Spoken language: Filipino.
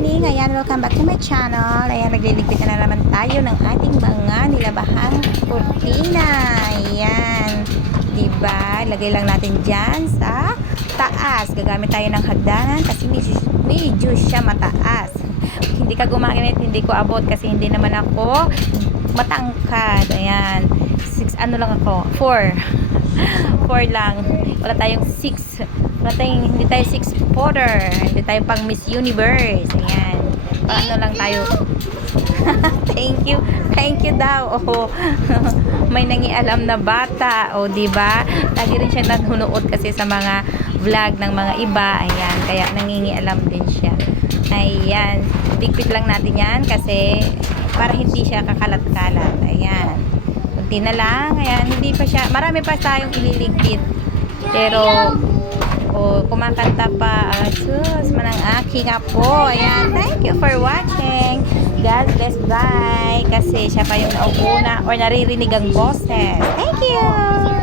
morning! Ayan, welcome back to my channel. Ayan, nagliligpit na naman tayo ng ating mga nilabahang kurtina. Ayan. Diba? Lagay lang natin dyan sa taas. Gagamit tayo ng hagdanan kasi medyo, medyo siya mataas. Hindi ka gumagamit, hindi ko abot kasi hindi naman ako matangkad. Ayan. Six, ano lang ako? Four. Four lang. Wala tayong six. Wala tayong, hindi tayo six footer. Hindi tayo pang Miss Universe. Ayan. Paano lang tayo. Thank you. Thank you daw. Oh. May nangialam na bata. O, di ba? Lagi rin siya nanunood kasi sa mga vlog ng mga iba. Ayan. Kaya nangingialam din siya. Ayan. Bigpit lang natin yan kasi para hindi siya kakalat-kalat. Ayan. Kunti na lang. Ayan. Hindi pa siya. Marami pa tayong ililigpit. Pero o kumakanta pa. Uh, sus, manang aking apo. Ayan. Thank you for watching. God bless. Bye. Kasi siya pa yung nauuna or naririnig ang boses. Thank you.